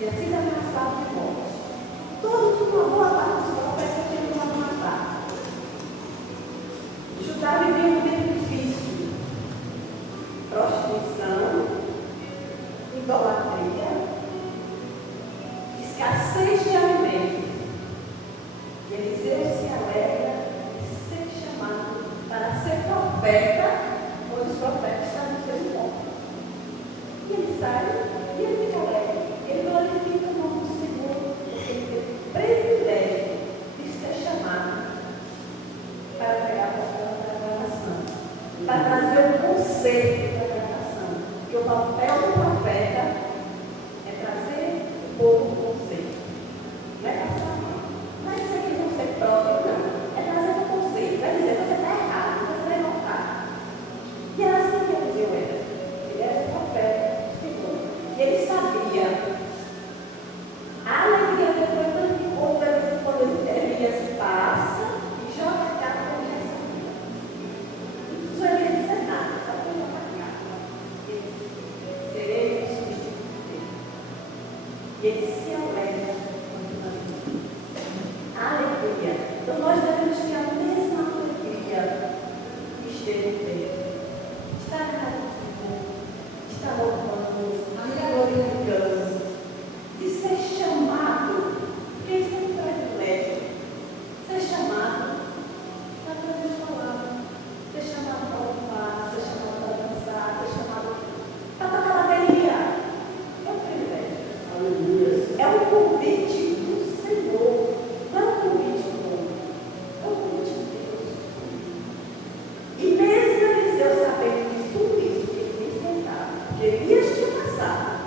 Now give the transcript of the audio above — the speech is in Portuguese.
E assim também as palavras de morte. Todos, uma boa parte dos profetas tinham para matar. Judá vivia um tempo difícil. Prostituição, idolatria, escassez de alimento. E Eliseu se alegra de ser chamado para ser profeta, onde os profetas estavam sendo mortos. E ele sai e ele fica alegre. Ele glorifica o nome do Senhor, porque ele teve o privilégio de ser chamado para pegar o papel da gravação, para trazer o conceito da gravação. Porque o papel do profeta é trazer o povo do conceito. Não é passar a mão. Não é dizer que vão ser próprios, não. É trazer o conceito. Vai dizer, você está errado, você vai voltar. E era assim que Eliseu era. Ele era o profeta do Senhor. E ele sabia. A alegria dele foi tão de conta quando Elias passa e joga a cara para ele sabia. Não precisa ele dizer nada, só para jogar a cara. Serei o substituto dele. E ele se alegra continuamente. A alegria. Então nós devemos ter a mesma alegria que esteve em Deus. Está na casa do Senhor, está louvando, está glorificando, de ser chamado, porque isso é um privilégio, ser chamado para trazer a palavra, ser chamado para louvar, ser chamado para dançar, ser chamado para tocar bateria. É um privilégio. Aleluia. É um convite do Senhor, não é um convite do mundo, é um convite de Deus. E mesmo Eliseu sabendo de tudo isso que ele tinha enfrentado, que Elias tinha passado,